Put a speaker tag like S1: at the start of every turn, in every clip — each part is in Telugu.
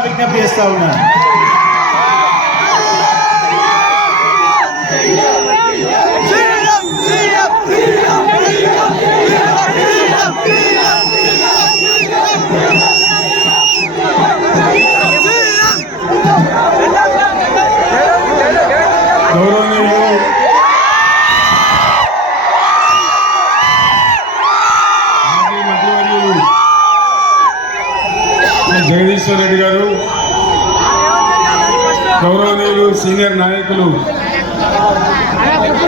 S1: విజ్ఞప్తి చేస్తా ఉన్నాను జగదీశ్వర్ రెడ్డి గారు గౌరవనీయులు సీనియర్ నాయకులు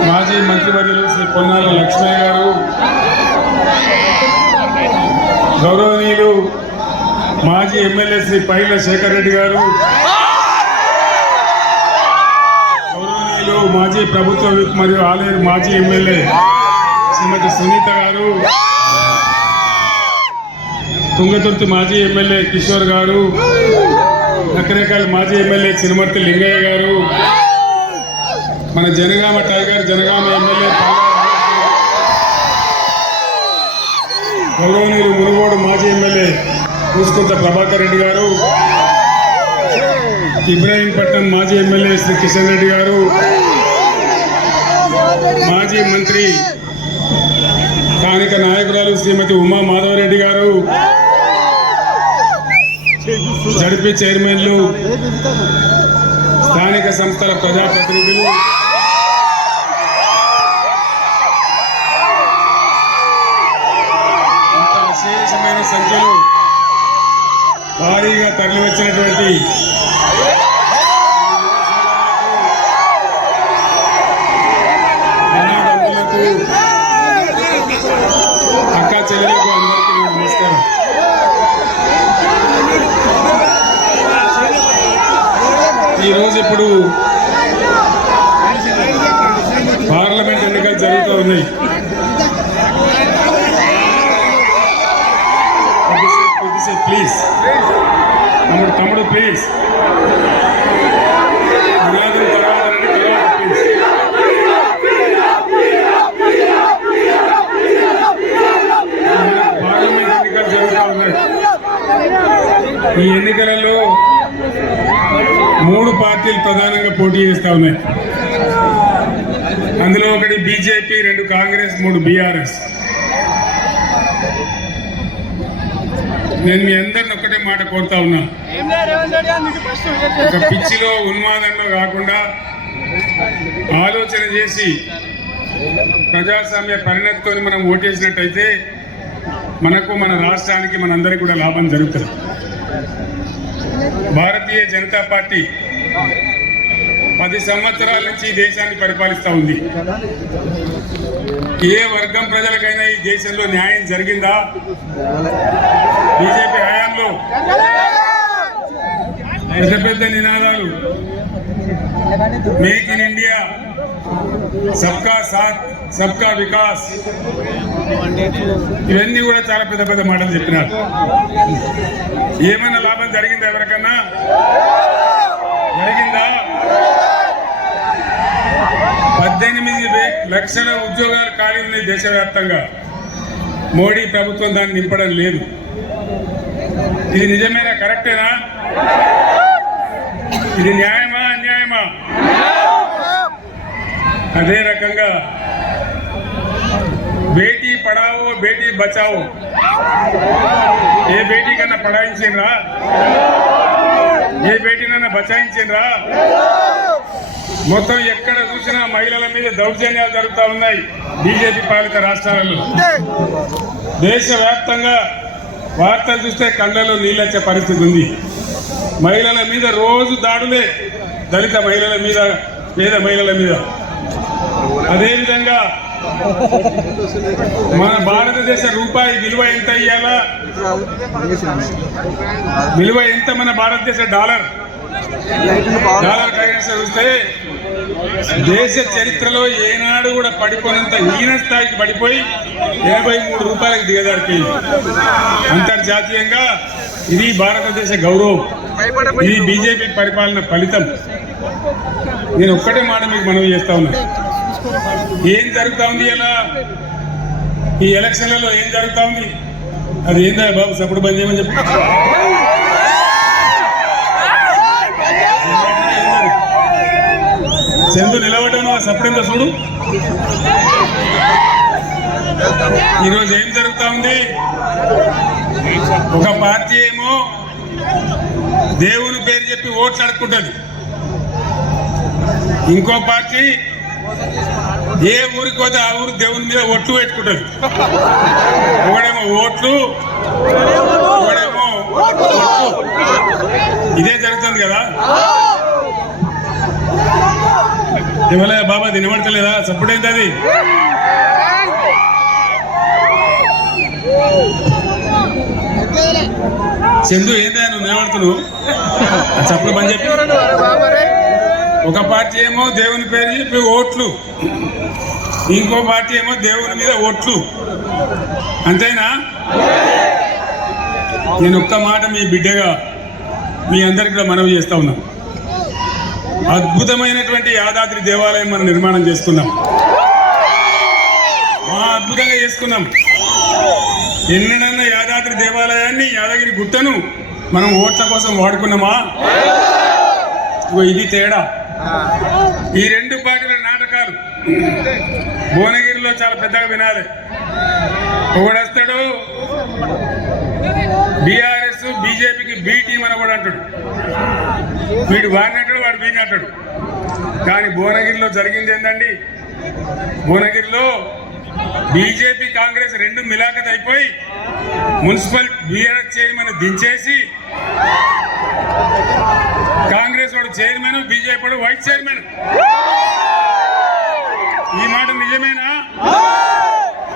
S1: మాజీ మంత్రివర్యులు శ్రీ పొన్నాల లక్ష్మయ్య గారు గౌరవనీయులు మాజీ ఎమ్మెల్యే శ్రీ పైల శేఖర్ రెడ్డి గారు గౌరవనీయులు మాజీ ప్రభుత్వ మరియు ఆలయ మాజీ ఎమ్మెల్యే శ్రీమతి సునీత గారు తుంగతుర్తి మాజీ ఎమ్మెల్యే కిషోర్ గారు నకరేకల్ మాజీ ఎమ్మెల్యే చిరుమర్తి లింగయ్య గారు మన జనగామ టైగర్ జనగామ ఎమ్మెల్యే పాలా గౌరవనీయులు మునుగోడు మాజీ ఎమ్మెల్యే పూసుకుంట ప్రభాకర్ రెడ్డి గారు ఇబ్రాహీంపట్నం మాజీ ఎమ్మెల్యే శ్రీ కిషన్ రెడ్డి గారు మాజీ మంత్రి స్థానిక నాయకురాలు శ్రీమతి ఉమా మాధవరెడ్డి గారు జడిపి చైర్మన్లు స్థానిక సంస్థల ప్రజాప్రతినిధులు ఇంత విశేషమైన సంఖ్యలో భారీగా తరలివచ్చినటువంటి అన్నదమ్ములకు అక్క చెల్లెలకు అందరికీ నా నమస్కారం ఈరోజు ఇప్పుడు పార్లమెంట్ ఎన్నికలు జరుగుతూ ఉన్నాయి కొద్దిసేపు కొద్దిసేపు ప్లీజ్ తమ్ముడు తమ్ముడు ప్లీజ్ నినాదం తర్వాత రండి, తర్వాత ప్లీజ్ పార్లమెంట్ ఎన్నికలు జరుగుతూ ఉన్నాయి ఈ ఎన్నికలలో మూడు పార్టీలు ప్రధానంగా పోటీ చేస్తా ఉన్నాయి. అందులో ఒకటి బీజేపీ రెండు కాంగ్రెస్ మూడు బీఆర్ఎస్. నేను మీ అందరిని ఒక్కటే మాట కోరుతా ఉన్నా. ఒక పిచ్చిలో ఉన్మాదంలో కాకుండా ఆలోచన చేసి ప్రజాస్వామ్య పరిణతితో మనం ఓటేసినట్టయితే మనకు మన రాష్ట్రానికి మనందరికీ కూడా లాభం జరుగుతుంది. భారతీయ జనతా పార్టీ పది సంవత్సరాల నుంచి ఈ దేశాన్ని పరిపాలిస్తూ ఉంది. ఏ వర్గం ప్రజలకైనా ఈ దేశంలో న్యాయం జరిగిందా? బీజేపీ హయాంలో పెద్ద పెద్ద నినాదాలు. మేక్ ఇన్ ఇండియా సబ్కా సాత్ సబ్కా వికాస్. ఇవన్నీ కూడా చాలా పెద్ద పెద్ద మాటలు చెప్పినారు. ఏమైనా లాభం జరిగిందా ఎవరికన్నా జరిగిందా పద్దెనిమిది లక్షల ఉద్యోగాలు ఖాళీ ఉన్నాయి దేశవ్యాప్తంగా. మోడీ ప్రభుత్వం దాన్ని నింపడం లేదు. ఇది నిజమేనా? కరెక్టేనా? ఇది న్యాయమా? అన్యాయమా? అదే రకంగా బేటీ పడావో బేటీ బచావో ఏ బేటీ కన్నా పడాయించిండ్రా? ఏ బేటీనన్నా బచాయించిండ్రా? మొత్తం ఎక్కడ చూసినా మహిళల మీద దౌర్జన్యాలు జరుగుతూ ఉన్నాయి. బీజేపీ పాలిత రాష్ట్రాలలో. దేశవ్యాప్తంగా వార్తలు చూస్తే కళ్ళలో నీళ్ళొచ్చే పరిస్థితి ఉంది. మహిళల మీద రోజు దాడులే. దళిత మహిళల మీద పేద మహిళల మీద. అదేవిధంగా మన భారతదేశ రూపాయి విలువ ఎంత ఇయ్యాలా? విలువ ఎంత మన భారతదేశ డాలర్? డాలర్ చూస్తే దేశ చరిత్రలో ఏనాడు కూడా పడిపోయినంత హీన స్థాయికి పడిపోయి ఎనభై మూడు రూపాయలకు దిగజారిపోయింది అంతర్జాతీయంగా ఇది భారతదేశ గౌరవం. ఇది బీజేపీ పరిపాలన ఫలితం. నేను ఒక్కటే మాట మీకు మనవి చేస్తా ఉన్నా. ఏం జరుగుతా ఉంది ఇలా? ఈ ఎలక్షన్లలో ఏం జరుగుతా ఉంది? అది ఏందా బాబు సప్పుడు బంద్ చేయమని చెప్పి. చందు నిలబడడం సపరేందో చూడు. ఈరోజు ఏం జరుగుతా ఉంది? ఒక పార్టీ ఏమో దేవుని పేరు చెప్పి ఓట్లు అడుక్కుంటుంది. ఇంకో పార్టీ ఏ ఊరికి పోతే ఆ ఊరు దేవుని మీద ఒట్లు పెట్టుకుంటుంది. ఒకడేమో ఓట్లు ఒకడేమో ఇదే జరుగుతుంది కదా? ఇవ్వలే బాబా దీని వినబడతలేదా అది? చందు ఏందా నువ్వు నిలబడుతున్నావు? చప్పుడు పని చెప్పి. ఒక పార్టీ ఏమో దేవుని పేరు చెప్పి ఓట్లు. ఇంకో పార్టీ ఏమో దేవుని మీద ఓట్లు. అంతేనా? నేను ఒక్క మాట మీ బిడ్డగా మీ అందరికి కూడా మనవి చేస్తా ఉన్నాను అద్భుతమైనటువంటి యాదాద్రి దేవాలయం మనం నిర్మాణం చేసుకున్నాం. మా అద్భుతంగా చేసుకున్నాం. ఎన్నడన్న యాదాద్రి దేవాలయాన్ని యాదగిరి గుట్టను మనం ఓట్ల కోసం వాడుకున్నామా? ఇది తేడా. ఈ రెండు పార్టీల నాటకాలు భువనగిరిలో చాలా పెద్దగా వినాలి. ఒకడొస్తాడు బీఆర్ఎస్ బీజేపీకి బీ టీం అని కూడా అంటాడు. వీడు వాడినట్టు అంటాడు కానీ భువనగిరిలో జరిగింది ఏంటండి భువనగిరిలో బీజేపీ కాంగ్రెస్ రెండు మిలాఖత్ అయిపోయి మున్సిపల్ బీఆర్ఎస్ చైర్మన్ దించేసి కాంగ్రెస్ వాడు చైర్మన్ బీజేపీ వాడు వైస్ చైర్మన్. ఈ మాట నిజమేనా?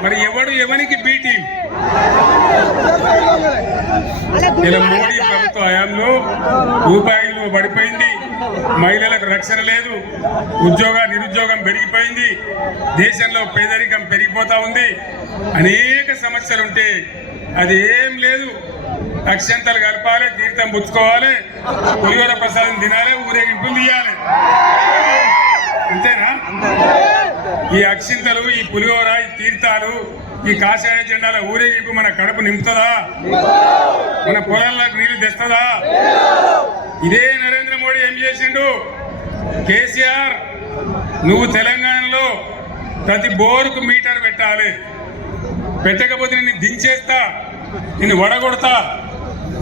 S1: మరి ఎవడు ఎవరికి బీ టీం ఇలా మోడీ ప్రభుత్వ హయాంలో రూపాయలు పడిపోయింది. మహిళలకు రక్షణ లేదు. ఉద్యోగ నిరుద్యోగం పెరిగిపోయింది. దేశంలో పేదరికం పెరిగిపోతా ఉంది. అనేక సమస్యలు ఉంటే అది ఏం లేదు. అక్షంతలు కలపాలి తీర్థం పుచ్చుకోవాలి. పులిహోర ప్రసాదం తినాలి ఊరేగింపులు తీయాలి. అంతేనా? ఈ అక్షింతలు ఈ పులిహోర ఈ తీర్థాలు ఈ కాషాయ జెండాల ఊరేగింపు మన కడుపు నింపుతుందా? మన పొలాలకు నీళ్ళు తెస్తుందా? ఇదే నరేంద్ర మోడీ ఏం చేసిండు? కేసీఆర్ నువ్వు తెలంగాణలో ప్రతి బోరుకు మీటర్ పెట్టాలి. పెట్టకపోతే నిన్ను దించేస్తా నిన్ను వడగొడతా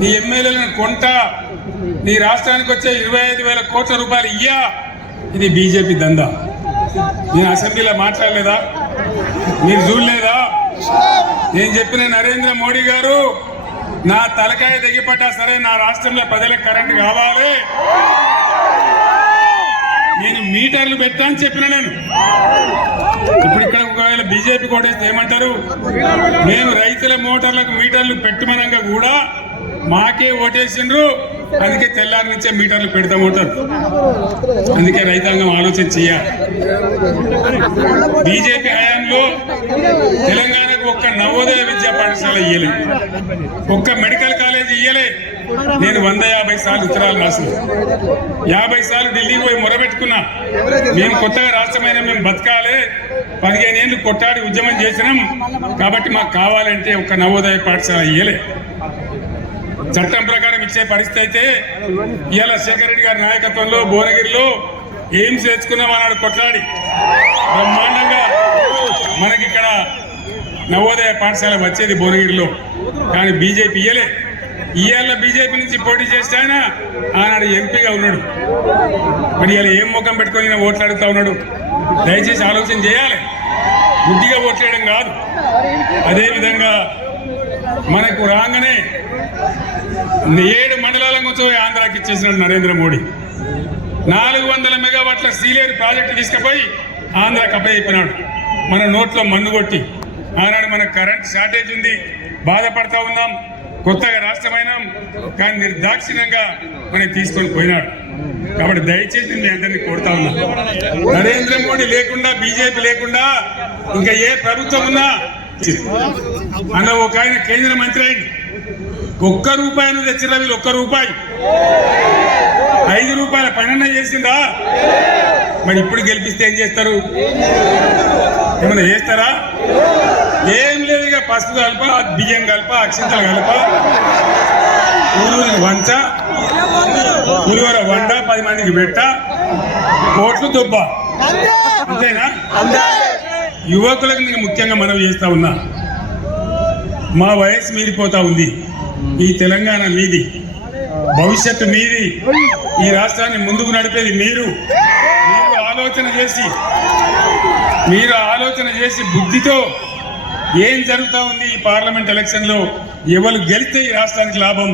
S1: నీ ఎమ్మెల్యేలను కొంటా నీ రాష్ట్రానికి వచ్చే ఇరవై ఐదు వేల కోట్ల రూపాయలు ఇయ్యా. ఇది బీజేపీ దందా. నేను అసెంబ్లీలో మాట్లాడలేదా? మీరు చూడలేదా? నేను చెప్పిన నరేంద్ర మోడీ గారు నా తలకాయ తెగిపట్టా సరే నా రాష్ట్రంలో ప్రజలకు కరెంట్ కావాలి. నేను మీటర్లు పెట్టా అని చెప్పిన నేను. ఇప్పుడు ఇక్కడ ఒకవేళ బీజేపీ కొట్టేస్తే ఏమంటారు? మేము రైతుల మోటార్లకు మీటర్లు పెట్టమనంగా కూడా మాకే ఓటేసిండ్రు. అందుకే తెల్లారి నుంచే మీటర్లు పెడతామంటారు అందుకే రైతాంగం ఆలోచన చేయాలి బీజేపీ హయాంలో తెలంగాణకు ఒక్క నవోదయ విద్యా పాఠశాల ఇయ్యలే. ఒక్క మెడికల్ కాలేజ్ ఇయ్యలే. నేను వంద యాభై సార్లు ఉత్తరాలు రాసిన. యాభై సార్లు ఢిల్లీకి పోయి మొరబెట్టుకున్నా. మేము కొత్తగా రాష్ట్రమైన మేము బతకాలి. పదిహేను ఏళ్ళు కొట్టాడి ఉద్యమం చేసినాం. కాబట్టి మాకు కావాలంటే ఒక నవోదయ పాఠశాల ఇయ్యలే. చట్టం ప్రకారం ఇచ్చే పరిస్థితి అయితే ఇవాళ శేఖర్ రెడ్డి గారి నాయకత్వంలో భువనగిరిలో ఏం చేర్చుకున్నాం అన్నాడు కొట్లాడి. బ్రహ్మాండంగా మనకి ఇక్కడ నవోదయ పాఠశాల వచ్చేది భువనగిరిలో. కానీ బీజేపీ ఇయ్యలే. ఇవాళ బీజేపీ నుంచి పోటీ చేస్తే ఆయన ఆనాడు ఎంపీగా ఉన్నాడు. మరి ఇలా ఏం ముఖం పెట్టుకొని ఈయన ఓట్లు అడుగుతా ఉన్నాడు? దయచేసి ఆలోచన చేయాలి. బుద్ధిగా ఓట్లేయడం కాదు. అదేవిధంగా మనకు రాగానే ఏడు మండలాల కోసం ఆంధ్రాకి ఇచ్చేసినాడు నరేంద్ర మోడీ. నాలుగు వందల మెగావాట్ల సీలేరు ప్రాజెక్టు తీసుకుపోయి ఆంధ్రాకి అప్పయిపోయినాడు మన నోట్లో మన్ను కొట్టి. ఆనాడు మన కరెంట్ షార్టేజ్ ఉంది. బాధపడతా ఉన్నాం. కొత్తగా రాష్ట్రమైనాం. కానీ నిర్దాక్షిణ్యంగా మనం తీసుకొని పోయినాడు. కాబట్టి దయచేసి నేను అందరినీ కోరుతా ఉన్నా. నరేంద్ర మోడీ లేకుండా బీజేపీ లేకుండా ఇంకా ఏ ప్రభుత్వం ఉన్నా అన్న ఒక ఆయన కేంద్ర మంత్రి అయింది ఒక్క రూపాయి తెచ్చిరా వీళ్ళు ఒక్క రూపాయి. ఐదు రూపాయల పైన చేసిందా? మరి ఇప్పుడు గెలిపిస్తే ఏం చేస్తారు? ఏమైనా చేస్తారా? ఏం లేదు ఇక పసుపు కలప బియ్యం కలప అక్షింతలు కలప. ఊరూరికి వంచ పులివర వండ పది మందికి పెట్ట కోట్లు దుబ్బ. అంతేనా? యువకులకు నేను ముఖ్యంగా మనవి చేస్తా ఉన్నా. మా వయసు మీరిపోతా ఉంది. ఈ తెలంగాణ మీది భవిష్యత్తు మీది ఈ రాష్ట్రాన్ని ముందుకు నడిపేది మీరు. మీరు ఆలోచన చేసి మీరు ఆలోచన చేసి బుద్ధితో ఏం జరుగుతూ ఉంది ఈ పార్లమెంట్ ఎలక్షన్లో ఎవరు గెలిస్తే ఈ రాష్ట్రానికి లాభం?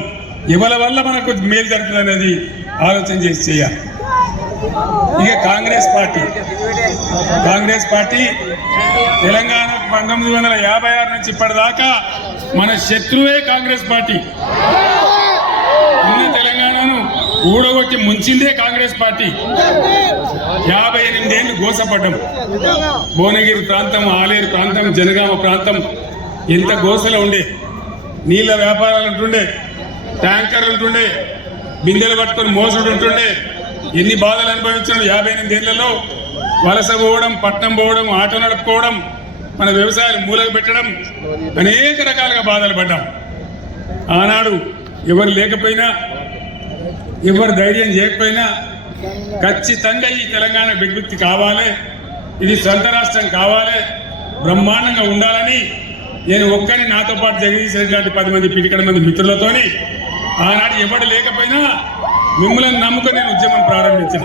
S1: ఎవరి వల్ల మనకు మేలు జరుగుతుంది అనేది ఆలోచన చేసి చేయాలి. ఇక Congress party. Congress party Telangana పంతొమ్మిది వందల యాభై ఆరు నుంచి ఇప్పటిదాకా మన శత్రువే కాంగ్రెస్ పార్టీ. ఉన్న తెలంగాణను ఊడగొట్టి ముంచిందే కాంగ్రెస్ పార్టీ. యాభై ఎనిమిదేళ్ళు గోసపడ్డం. భువనగిరి ప్రాంతం ఆలేరు ప్రాంతం జనగామ ప్రాంతం ఎంత గోసలో ఉండే. నీళ్ళ వ్యాపారాలు ఉంటుండే ట్యాంకర్లు ఉంటుండే బిందెలు పట్టుకొని మోసుడు ఉంటుండే. ఎన్ని బాధలు అనుభవించడం యాభై ఎనిమిదేళ్ళలో. వలస పోవడం పట్నం పోవడం ఆటో నడుపుకోవడం మన వ్యవసాయాలు మూలకు పెట్టడం అనేక రకాలుగా బాధలు పడ్డాం. ఆనాడు ఎవరు లేకపోయినా ఎవరు ధైర్యం చేయకపోయినా ఖచ్చితంగా ఈ తెలంగాణ విజ్ఞప్తి కావాలి ఇది సొంత రాష్ట్రం కావాలి బ్రహ్మాండంగా ఉండాలని నేను ఒక్కరిని నాతో పాటు జగదీశ్ పది మంది పిటికడ మంది మిత్రులతోని ఆనాడు ఎవడు లేకపోయినా మిమ్మల్ని నమ్ముకొని నేను ఉద్యమం ప్రారంభించిన.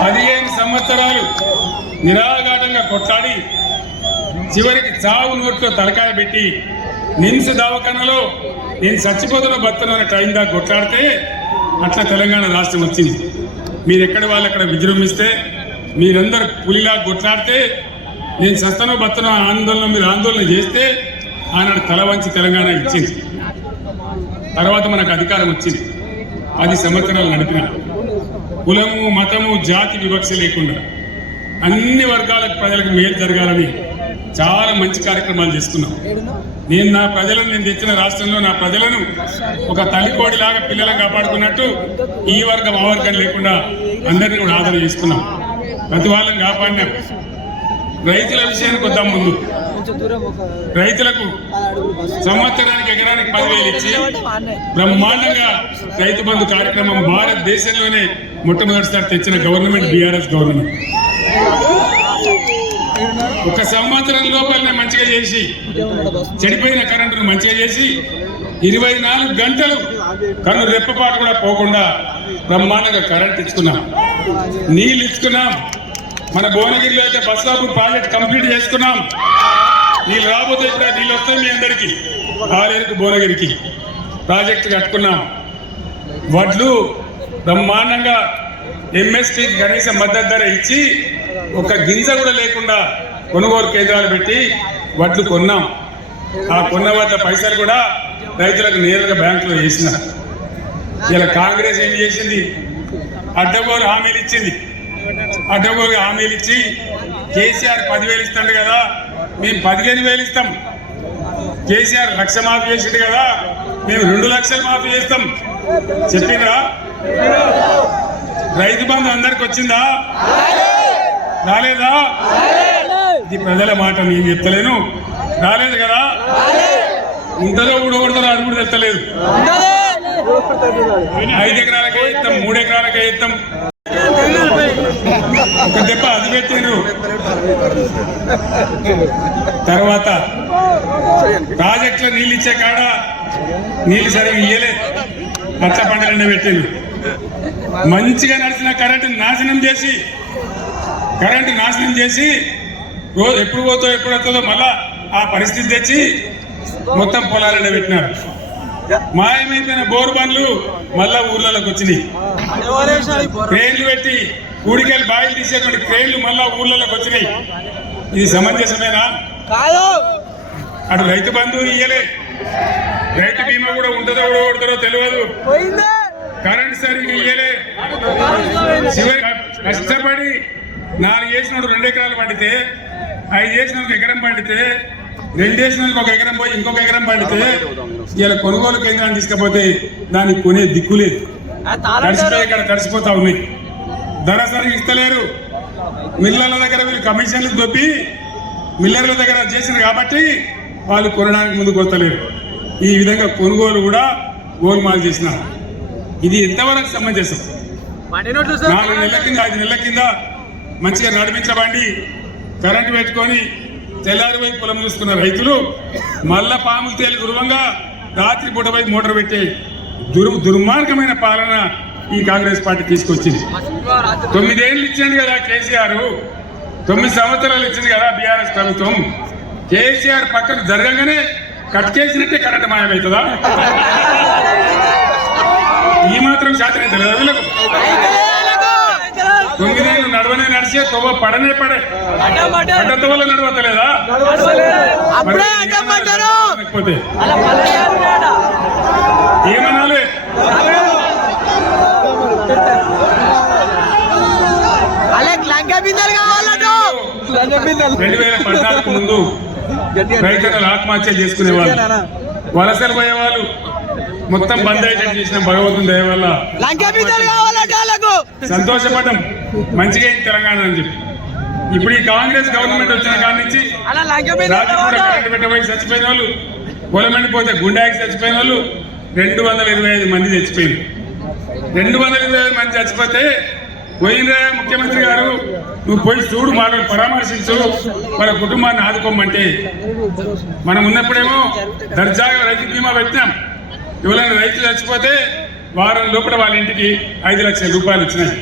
S1: పదిహేను సంవత్సరాలు నిరాఘాటంగా కొట్లాడి చివరికి చావు నోట్లో తలకాయ పెట్టి నిమ్స్ దవాఖానలో నేను చచ్చిపోతున్న బతున్న టైం దాకా కొట్లాడితే అట్లా తెలంగాణ రాష్ట్రం వచ్చింది. మీరు ఎక్కడ వాళ్ళు అక్కడ విజృంభిస్తే మీరందరు పులిలా కొట్లాడితే నేను సస్తనో బతనో ఆందోళన మీరు ఆందోళన చేస్తే ఆనాడు తల వంచి తెలంగాణ ఇచ్చింది. తర్వాత మనకు అధికారం వచ్చింది. పది సంవత్సరాలు నడిపిన. కులము మతము జాతి వివక్ష లేకుండా అన్ని వర్గాల ప్రజలకు మేలు జరగాలని చాలా మంచి కార్యక్రమాలు చేసుకున్నాం. నేను నా ప్రజలను నేను తెచ్చిన రాష్ట్రంలో నా ప్రజలను ఒక తల్లికోడిలాగా పిల్లలను కాపాడుకున్నట్టు ఈ వర్గం ఆ వర్గం లేకుండా అందరినీ కూడా ఆదరణ చేసుకున్నాం. ప్రతి వాళ్ళని కాపాడినాం. రైతుల విషయానికి వద్దాం ముందు. రైతులకు సంవత్సరానికి ఎకరానికి పదివేలు ఇచ్చి బ్రహ్మాండంగా రైతు బంధు కార్యక్రమం భారతదేశంలోనే మొట్టమొదటిసారి తెచ్చిన గవర్నమెంట్ బీఆర్ఎస్ గవర్నమెంట్. ఒక సంవత్సరం లోపలనే మంచిగా చేసి చెడిపోయిన కరెంటును మంచిగా చేసి ఇరవై నాలుగు గంటలు కన్ను రెప్పపాటు కూడా పోకుండా బ్రహ్మాండంగా కరెంట్ ఇచ్చుకున్నాం. నీళ్ళు ఇచ్చుకున్నాం. మన భువనగిరిలో అయితే బస్సాపూర్ ప్రాజెక్ట్ కంప్లీట్ చేసుకున్నాం. నీళ్ళు రాబోతే ఇప్పుడు నీళ్ళు వస్తాయి మీ అందరికీ. ఆలేరుకు భువనగిరికి ప్రాజెక్ట్ కట్టుకున్నాం. వడ్లు బ్రహ్మాండంగా ఎంఎస్పి కనీస మద్దతు ధర ఇచ్చి ఒక గింజ కూడా లేకుండా కొనుగోలు కేంద్రాలు పెట్టి వడ్లు కొన్నాం. ఆ కొన్న వడ్ల పైసలు కూడా రైతులకు నేరుగా బ్యాంకులో వేసిన. ఇలా కాంగ్రెస్ ఏం చేసింది? అడ్డగోలు హామీలు ఇచ్చింది. అడ్డగోలు హామీలు ఇచ్చి కేసీఆర్ పదివేలు ఇస్తాడు కదా మేము పదిహేను వేలు ఇస్తాం. కేసీఆర్ లక్ష మాఫీ చేసిండు కదా మేము రెండు లక్షలు మాఫీ చేస్తాం. చెప్పిండ్రా? రైతు బంధు అందరికి వచ్చిందా? రాలేదా? ఇది ప్రజల మాట నేను చెప్తలేను. రాలేదు కదా? ఇంతలో కూడా కొడతారు అది కూడా తెత్తలేదు ఐదు ఎకరాలకే ఇస్తాం మూడు ఎకరాలకే ఇస్తాం ఒక దెబ్బ అది పెట్టారు తర్వాత ప్రాజెక్టులో నీళ్ళు ఇచ్చే కాడ నీళ్ళు సరిగా ఇయ్యలేదు పచ్చ పంటలన్నీ పెట్టారు మంచిగా నడిచిన కరెంటు నాశనం చేసి కరెంటు నాశనం చేసి రోజు ఎప్పుడు పోతో ఎప్పుడు వస్తుందో మళ్ళా ఆ పరిస్థితి తెచ్చి మొత్తం పొలాలన్నీ పెట్టినారు. మాయమైపోయిన బోరు బండ్లు మళ్ళా ఊర్లలోకి వచ్చినాయి. క్రేన్లు పెట్టి కూడికెళ్ళి బాయిలు తీసేటువంటి క్రేన్లు మళ్ళా ఊర్లలోకి వచ్చినాయి. ఇది సమంజసమేనా?
S2: కాదు.
S1: అటు రైతు బంధువు ఇయ్యలే. రైతు బీమా కూడా ఉంటుందో కూడా కొడతారో తెలియదు. కరెంట్ సరిగ్గా ఇయ్యలే. కష్టపడి నాలుగు వేసినోడు రెండు ఎకరాలు పండితే ఐదు వేసినోడికి ఎకరం పండితే రెండు వేసినోడికి ఒక ఎకరం పోయి ఇంకొక ఎకరం పండితే ఇలా కొనుగోలు కేంద్రాన్ని తీసుకపోతే దానికి కొనే దిక్కు లేదు. తడిసిపోయి ఇక్కడ తడిసిపోతా ఉన్నాయి. ధర సరిగ్గా ఇస్తలేరు. మిల్లర్ల దగ్గర వీళ్ళు కమిషన్లు దొబ్బి మిల్లర్ల దగ్గర చేసింది కాబట్టి వాళ్ళు కొనడానికి ముందుకు వస్తలేరు ఈ విధంగా కొనుగోలు కూడా గోల్మాల్ చేసినారు. ఇది ఎంతవరకు సమంజసం నాలుగు నెలల కింద ఐదు నెలల కింద మంచిగా నడిపించబండి కరెంటు పెట్టుకొని తెల్లారిపోయి పొలం చూసుకున్న రైతులు మళ్ళా పాములు తేలి గురువంగా రాత్రి పూటపై మోటార్ పెట్టే దుర్ దుర్మార్గమైన పాలన ఈ కాంగ్రెస్ పార్టీ తీసుకొచ్చింది. తొమ్మిదేళ్ళు ఇచ్చింది కదా కేసీఆర్. తొమ్మిది సంవత్సరాలు ఇచ్చింది కదా బీఆర్ఎస్ ప్రభుత్వం. కేసీఆర్ పక్కన దరంగానే కట్ చేసినట్టే కరెంట్ మాయమవుతుందా? ఈ మాత్రం శాతం తెలియదు తొమ్మిదేళ్ళు నడవనే నడిచే తొవ్వ పడనే పడే. పడ్డ తొవ్వలో నడవతలేదా? ఏమనాలి?
S2: అలే లంక బిందెలు కావాలట.
S1: రెండు వేల పద్నాలుగు ముందు రైతులు ఆత్మహత్య చేసుకునేవాళ్ళు వలసలు పోయేవాళ్ళు. మొత్తం బంద్ అయ్యేటట్టు చేసిన భగవంతుని దయ వల్ల సంతోషపడ్డం. మంచిగా తెలంగాణ అని చెప్పి. ఇప్పుడు ఈ కాంగ్రెస్ గవర్నమెంట్ వచ్చిన కాడి నుంచి కరెంట్ పెట్టబోయి చచ్చిపోయిన వాళ్ళు పొలం ఎండిపోతే గుండెకి చచ్చిపోయిన వాళ్ళు రెండు వందల ఇరవై ఐదు మంది చచ్చిపోయింది రెండు వందల ఇరవై ఐదు మంది చచ్చిపోతే పోయినరా ముఖ్యమంత్రి గారు నువ్వు పోయి చూడు వాళ్ళని పరామర్శించు వాళ్ళ కుటుంబాన్ని ఆదుకోమంటే. మనం ఉన్నప్పుడేమో దర్జాగా రైతు బీమా పెట్టినాం. ఎవరైనా రైతు చచ్చిపోతే వారం లోపల వాళ్ళ ఇంటికి ఐదు లక్షల రూపాయలు వచ్చినాయి.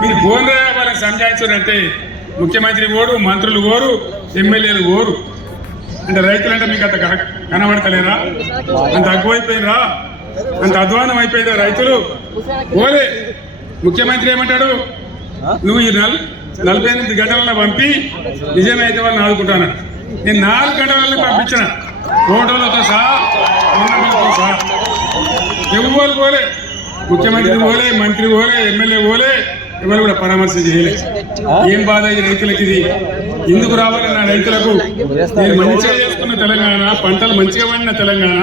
S1: మీరు భోజన వాళ్ళని సంజాయించారంటే ముఖ్యమంత్రి ఓరు మంత్రులు ఓరు ఎమ్మెల్యేలు ఓరు. అంటే రైతులంటే మీకు అంత కన- కనబడతలేరా అంత అగ్గువైపోయినరా? అంత అధ్వానం అయిపోయిందా రైతులు? ఓలే ముఖ్యమంత్రి ఏమంటాడు? నువ్వు ఈ నల్ నలభై ఎనిమిది గంటలలో పంపి నిజమైతే వాళ్ళని ఆదుకుంటాను నేను నాలుగు గంటలలో పంపించిన. ఫోటోలతో సహా ఉన్నతులతో సహా. ఎవరు పోలే? ముఖ్యమంత్రి పోలే మంత్రి పోలే ఎమ్మెల్యే పోలే ఎవరు కూడా పరామర్శ చేయలే. ఏం బాధ ఈ రైతులకి ఇది? ఎందుకు రావాలన్న రైతులకు? నేను మంచిగా చేసుకున్న తెలంగాణ పంటలు మంచిగా పండిన తెలంగాణ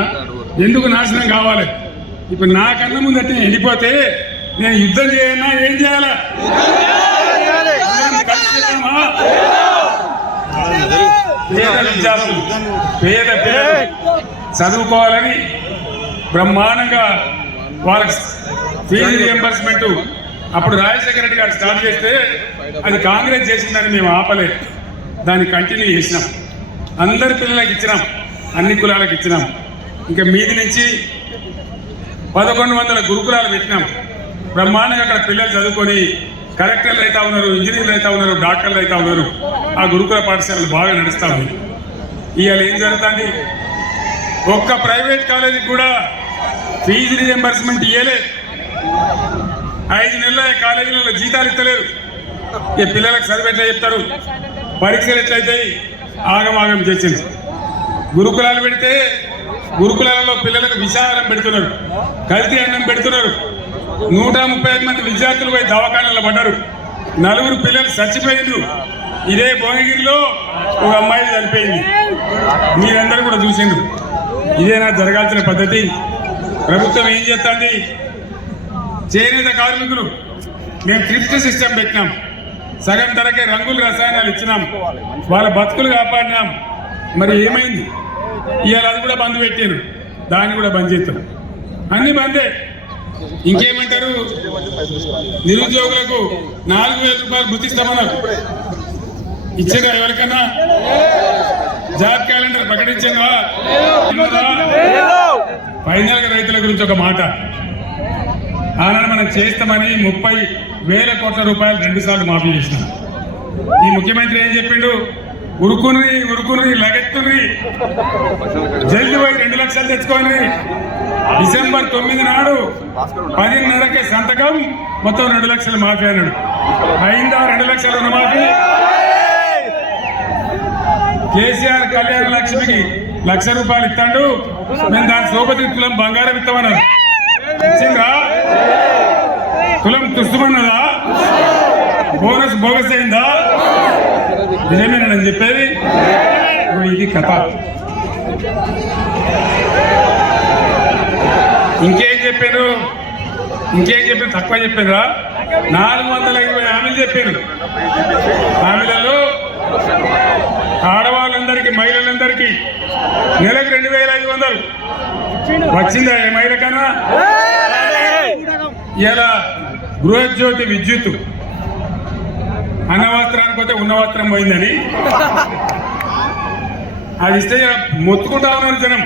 S1: ఎందుకు నాశనం కావాలి? ఇప్పుడు నా ముందు ముందట వెళ్ళిపోతే నేను యుద్ధం చేయనా? ఏం చేయాలా? పేద విద్యార్థులు పేద పేద చదువుకోవాలని బ్రహ్మాండంగా వాళ్ళకి ఫీజు రియంబర్స్మెంట్ అప్పుడు రాజశేఖర రెడ్డి గారు స్టార్ట్ చేస్తే అది కాంగ్రెస్ చేసిందని మేము ఆపలేదు. దాన్ని కంటిన్యూ చేసినాం. అందరి పిల్లలకి ఇచ్చినాం. అన్ని కులాలకు ఇచ్చినాం. ఇంకా మీది నుంచి పదకొండు వందల గురుకులాలు పెట్టినాం. బ్రహ్మాండంగా అక్కడ పిల్లలు చదువుకొని కలెక్టర్లు అయితే ఉన్నారు ఇంజనీర్లు అయితే ఉన్నారు డాక్టర్లు అయితే ఉన్నారు. ఆ గురుకుల పాఠశాలలు బాగా నడుస్తా ఉంది ఇవాళ ఏం జరుగుతుంది? ఒక్క ప్రైవేట్ కాలేజీకి కూడా ఫీజు రీఎంబర్స్మెంట్ ఇయ్యలే. ఐదు నెలల కాలేజీలలో జీతాలు ఇస్తలేరు. ఇక పిల్లలకు చదువు ఎట్లా చెప్తారు? పరీక్షలు ఎట్లయితాయి ఆగమాగం చేసింది గురుకులాలు పెడితే గురుకులాలలో పిల్లలకు విషాహారం పెడుతున్నారు. కల్తీ అన్నం పెడుతున్నారు. నూట ముప్పై ఐదు మంది విద్యార్థులు పోయి దవాఖానలో పడ్డారు. నలుగురు పిల్లలు చచ్చిపోయిండ్రు. ఇదే భువనగిరిలో ఒక అమ్మాయి చనిపోయింది. మీరందరూ కూడా చూసిండ్రు. ఇదేనా జరగాల్సిన పద్ధతి. ప్రభుత్వం ఏం చేస్తుంది? చేనేత కార్మికులు. మేము థ్రిఫ్ట్ సిస్టమ్ పెట్టినాం. సగం ధరకే రంగులు రసాయనాలు ఇచ్చినాం. వాళ్ళ బతుకులు కాపాడినాం. మరి ఏమైంది? ఇవాళ అది కూడా బంద్ పెట్టారు. దాన్ని కూడా బంద్ చేస్తారు అన్ని బందే. ఇంకేమంటారు? నిరుద్యోగులకు నాలుగు వేల రూపాయలు గుర్తిస్తామన్నారు ఇచ్చారా ఎవరికన్నా? జాబ్ క్యాలెండర్ ప్రకటించారా ఫైనల్గా రైతుల గురించి ఒక మాట. ఆనాడు మనం చేస్తామని ముప్పై వేల కోట్ల రూపాయలు రెండు సార్లు మాఫీ చేసినాం. ఈ ముఖ్యమంత్రి ఏం చెప్పిండు? ఉరుకుని ఉరుకుని లగెత్తుని జల్ది పోయి రెండు లక్షలు తెచ్చుకొని. డిసెంబర్ తొమ్మిది నాడు పదిన్నరకే సంతకం మొత్తం రెండు లక్షలు మాఫీ అన్నాడు. అయిందా? రెండు లక్షల రుణమాఫీ? కేసీఆర్ కళ్యాణ లక్ష్మికి లక్ష రూపాయలు ఇస్తాడు. మేము దాని సోపతి తులం బంగారం ఇస్తామన్నారు. ఇచ్చిందా తులం తుస్తుమన్నదా బోనస్ బోగస్ అయిందా? నిజమేనని చెప్పేది? ఇది కథ. ఇంకేం చెప్పారు? ఇంకేం చెప్పారు? తక్కువ చెప్పారా? నాలుగు వందల ఇరవై హామీలు చెప్పారు. హామీలలో ఆడవాళ్ళందరికీ మహిళలందరికీ నెలకు రెండు వేల ఐదు వందలు. వచ్చిందా ఏ మహిళ కన్నా ఇలా గృహజ్యోతి విద్యుత్. అన్నవస్త్రానికి పోతే ఉన్న వస్త్రం పోయిందని. అది ఇస్తే ఇక మొత్తుకుంటా ఉన్నారు జనం.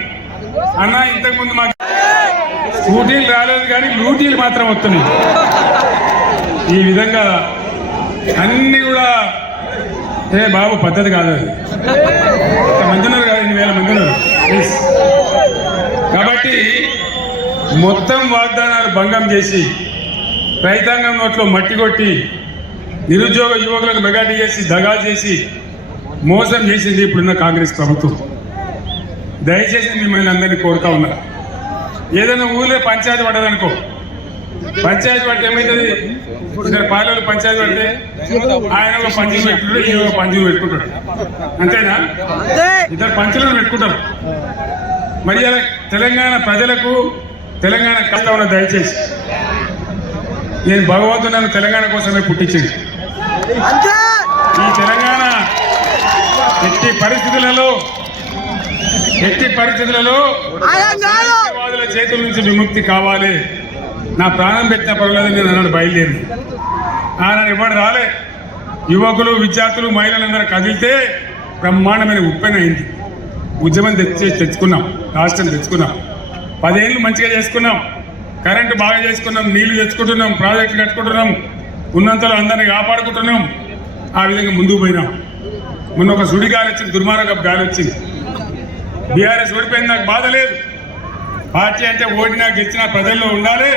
S1: అన్న ఇంతకు ముందు మాకు స్కూటీలు రాలేదు కానీ లూటీలు మాత్రం వస్తున్నాయి. ఈ విధంగా అన్ని కూడా ఏ బాబు పద్ధతి కాదు అది. మంది ఉన్నారు కదా ఎన్ని వేల మంది ఉన్నారు కాబట్టి మొత్తం వాగ్దానాలు భంగం చేసి రైతాంగం నోట్లో మట్టి కొట్టి నిరుద్యోగ యువకులకు మెగాటి చేసి దగా చేసి మోసం చేసింది ఇప్పుడున్న కాంగ్రెస్ ప్రభుత్వం. దయచేసి మిమ్మల్ని అందరినీ కోరుతా ఉన్నా. ఏదైనా ఊళ్ళో పంచాయతీ పడ్డదనుకో పంచాయతీ పడితే ఏమవుతుంది ఇద్దరు పాలలు పంచాయతీ పడితే ఆయన ఒక పంచులు పెట్టుకుంటాడు ఈయన ఒక పంచులు పెట్టుకుంటాడు. అంతేనా?
S2: అంతే.
S1: ఇద్దరు పంచులను పెట్టుకుంటారు మరి అలా తెలంగాణ ప్రజలకు తెలంగాణ కష్టం ఉన్న దయచేసి నేను భగవంతుడు నన్ను తెలంగాణ కోసమే పుట్టించింది. ఈ తెలంగాణ ఎట్టి పరిస్థితులలో ఎట్టి పరిస్థితులలో చేతుల నుంచి విముక్తి కావాలి. నా ప్రాణం పెట్టిన పర్వాలేదు నేను అన్నాడు బయలుదేరి ఆయన ఇవ్వడు రాలే. యువకులు విద్యార్థులు మహిళలందరూ కదిలితే బ్రహ్మాండమైన ఉప్పెనైంది ఉద్యమం తెచ్చి తెచ్చుకున్నాం రాష్ట్రం తెచ్చుకున్నాం. పదేళ్ళు మంచిగా చేసుకున్నాం. కరెంటు బాగా చేసుకున్నాం నీళ్ళు తెచ్చుకుంటున్నాం ప్రాజెక్టులు కట్టుకుంటున్నాం ఉన్నంతలో అందరినీ కాపాడుకుంటున్నాం. ఆ విధంగా ముందుకు పోయినాం. మొన్న ఒక సుడి గాలి వచ్చింది దుర్మార్గ గాలి వచ్చింది. బీఆర్ఎస్ ఓడిపోయింది నాకు బాధ లేదు. పార్టీ అంటే ఓడినా గెలిచినా ప్రజల్లో ఉండాలి.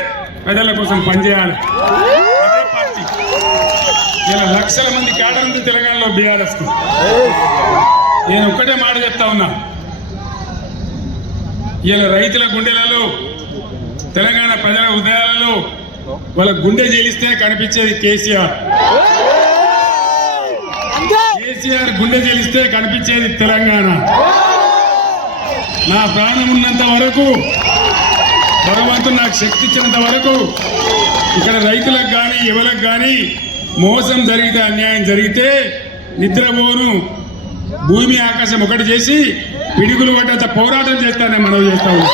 S1: ప్రజల కోసం పనిచేయాలి. ఇలా లక్షల మంది కేడర్ ఉంది తెలంగాణలో బీఆర్ఎస్ నేను ఒక్కటే మాట చెప్తా ఉన్నా. ఇలా రైతుల గుండెలలో తెలంగాణ ప్రజల హృదయాలలో వాళ్ళ గుండె జలిస్తే కనిపించేది కేసీఆర్. కేసీఆర్ గుండె జలిస్తే కనిపించేది తెలంగాణ. నా ప్రాణం ఉన్నంత వరకు భగవంతుడు నాకు శక్తి ఇచ్చినంత వరకు ఇక్కడ రైతులకు కానీ యువలకు కానీ మోసం జరిగితే అన్యాయం జరిగితే నిద్రపోను. భూమి ఆకాశం ఒకటి చేసి పిడుగులు పడ్డంత పోరాటం చేస్తానని మనం చేస్తాము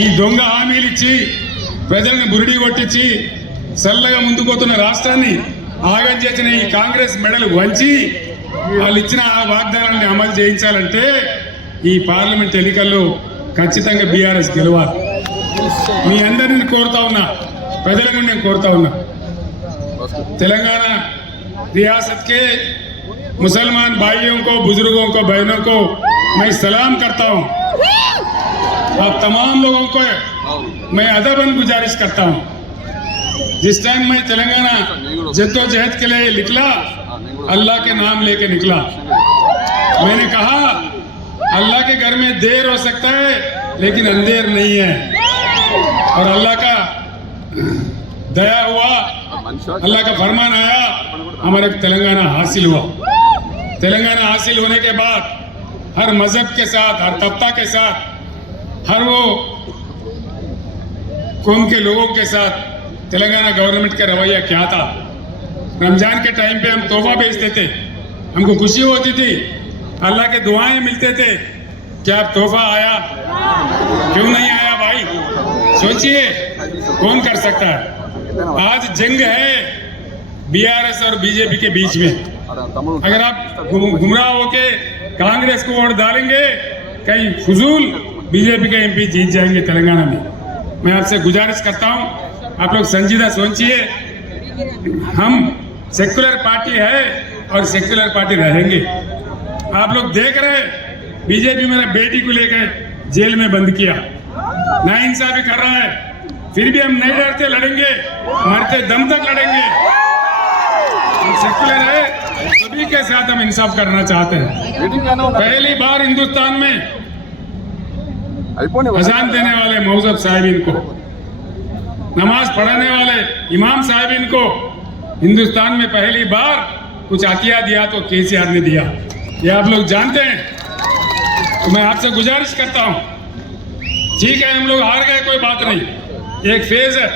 S1: ఈ దొంగ హామీలు ఇచ్చి ప్రజలను బురిడి కొట్టించి చల్లగా ముందుకు పోతున్న రాష్ట్రాన్ని ఆగం చేసిన ఈ కాంగ్రెస్ మెడలు వంచి వాళ్ళు ఇచ్చిన ఆ వాగ్దానాన్ని అమలు చేయించాలంటే ఈ పార్లమెంట్ ఎన్నికల్లో ఖచ్చితంగా బీఆర్ఎస్ గెలవాలి. మీ అందరిని కోరుతా ఉన్నా، ప్రజలకు నేను కోరుతా ఉన్నా، తెలంగాణ ریاست کے مسلمان بھائیوں کو بزرگوں کو بہنوں کو میں سلام کرتا ہوں آپ تمام لوگوں کو میں ادبن گزارش کرتا ہوں جس ٹائم میں تلنگانہ جد و جہد کے لیے نکلا اللہ کے نام لے کے نکلا میں نے کہا اللہ کے گھر میں دیر ہو سکتا ہے، لیکن اندھیر نہیں ہے۔ اور اللہ کا دیا ہوا، اللہ کا فرمان آیا، ہمارے تلنگانہ حاصل ہوا۔ تلنگانہ حاصل ہونے کے بعد، ہر مذہب کے ساتھ، ہر طبقہ کے ساتھ، ہر وہ قوم کے لوگوں کے ساتھ تلنگانہ گورنمنٹ کا رویہ کیا تھا۔ رمضان کے ٹائم پہ ہم توفہ بھیجتے تھے۔ ہم کو خوشی ہوتی تھی۔ اللہ کے دعائیں ملتے تھے کیا اب تحفہ آیا؟ کیوں نہیں آیا بھائی؟ سوچئے کون کر سکتا ہے؟ آج جنگ ہے بی آر ایس اور بی جے پی کے بیچ میں۔ اگر آپ گمراہ ہو کے کانگریس کو ووٹ ڈالیں گے، کہیں فضول بی جے پی کے ایم پی جیت جائیں گے تلنگانہ میں۔ میں آپ سے گزارش کرتا ہوں، آپ لوگ سنجیدہ سوچئے، ہم سیکولر پارٹی ہے اور سیکولر پارٹی رہیں گے۔ آپ لوگ دیکھ رہے بی جے پی میرے بیٹی کو لے کے جیل میں بند کیا۔ نا انصافی کر رہا ہے، پھر بھی ہم نہیں ڈرتے لڑیں گے
S3: مرتے
S1: دم تک لڑیں گے ہم سیکولر ہے سبھی کے ساتھ ہم انصاف کرنا چاہتے ہیں۔ پہلی بار ہندوستان میں اذان دینے والے موزب صاحبین کو، نماز پڑھانے والے امام صاحبین کو ہندوستان میں پہلی بار کچھ عطیہ دیا تو کیسیار نے دیا۔ یہ آپ لوگ جانتے ہیں؟ تو میں آپ سے گزارش کرتا ہوں۔ ٹھیک ہے، ہم لوگ ہار گئے، کوئی بات نہیں۔ ایک فیز ہے۔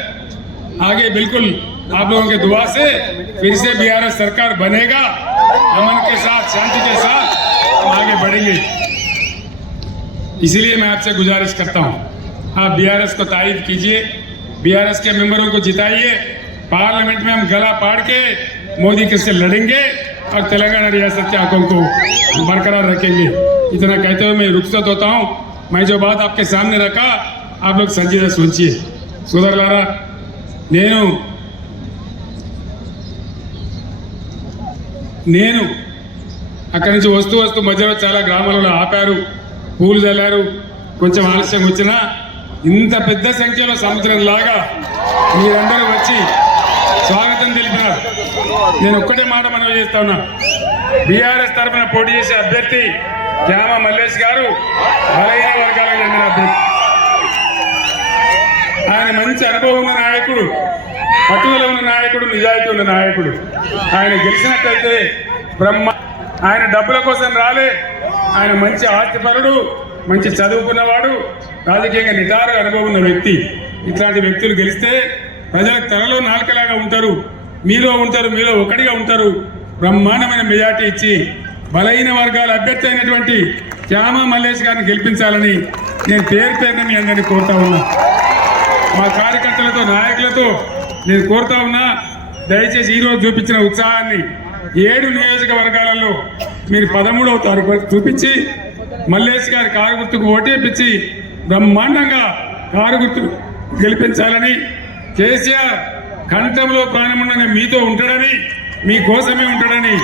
S1: آگے بالکل آپ لوگوں کے دعا سے پھر سے بہار سرکار بنے گا۔ امن کے ساتھ، شانتی کے ساتھ ہم آگے بڑھیں گے۔ اسی لیے میں آپ سے گزارش کرتا ہوں۔ آپ بی آر ایس کو تعریف کیجیے۔ بی آر ایس کے ممبروں کو جتائیے۔ پارلیمنٹ میں ہم گلا پاڑ کے مودی کس سے لڑیں گے۔ और तेलंगाना रियासत के आंखों को बरकरार रखेंगे इतना कहते हुए मैं रुखसत होता हूँ मैं जो बात आपके सामने रखा आप लोग संजीदा सोचिए సోదరులారా నేను నేను అక్కడి నుంచి వస్తూ వస్తూ మధ్యలో చాలా గ్రామాలలో ఆపారు పూలు చల్లారు కొంచెం ఆలస్యం వచ్చినా ఇంత పెద్ద సంఖ్యలో సముద్రం లాగా మీరందరూ వచ్చి స్వాగతం తెలిపినారు నేను ఒక్కటే మాట మనవి చేస్తా ఉన్నా. బీఆర్ఎస్ తరఫున పోటీ చేసే అభ్యర్థి జామ మల్లేష్ గారు బలహీన వర్గాలకు చెందిన అభ్యర్థి. ఆయన మంచి అనుభవం ఉన్న నాయకుడు పట్టుదల ఉన్న నాయకుడు నిజాయితీ ఉన్న నాయకుడు. ఆయన గెలిచినట్టయితే బ్రహ్మ ఆయన డబ్బుల కోసం రాలే. ఆయన మంచి ఆస్తిపరుడు మంచి చదువుకున్నవాడు రాజకీయంగా నిటారు అనుభవం ఉన్న వ్యక్తి. ఇట్లాంటి వ్యక్తులు గెలిస్తే ప్రజలకు తలలో నాలుకలాగా ఉంటారు. మీలో ఉంటారు మీలో ఒకటిగా ఉంటారు. బ్రహ్మాండమైన మెజార్టీ ఇచ్చి బలహీన వర్గాల అభ్యర్థి అయినటువంటి శ్యామ మల్లేష్ గారిని గెలిపించాలని నేను పేరు పేరున మీ అందరినీ కోరుతా ఉన్నా. మా కార్యకర్తలతో నాయకులతో నేను కోరుతా ఉన్నా దయచేసి ఈరోజు చూపించిన ఉత్సాహాన్ని ఏడు నియోజకవర్గాలలో మీరు పదమూడవ తారీఖు చూపించి మల్లేష్ గారి కారు గుర్తుకు ఓటేపించి బ్రహ్మాండంగా కారు గుర్తు గెలిపించాలని కేసీఆర్ కంఠంలో ప్రాణముండగా మీతో ఉంటాడని మీ కోసమే ఉంటాడని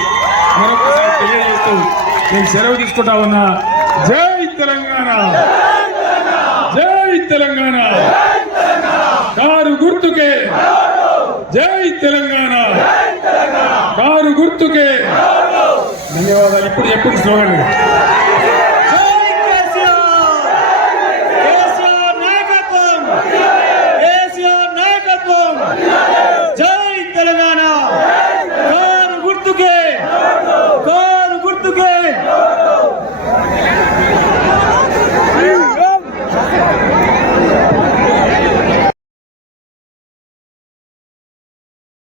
S1: మరొకసారి తెలియజేస్తూ నేను సెలవు తీసుకుంటా ఉన్నా. జై తెలంగాణ! జై తెలంగాణ! కారు గుర్తుకే! జై తెలంగాణ! కారు గుర్తుకే! ధన్యవాదాలు. ఇప్పుడు చెప్పింది స్లోగన్.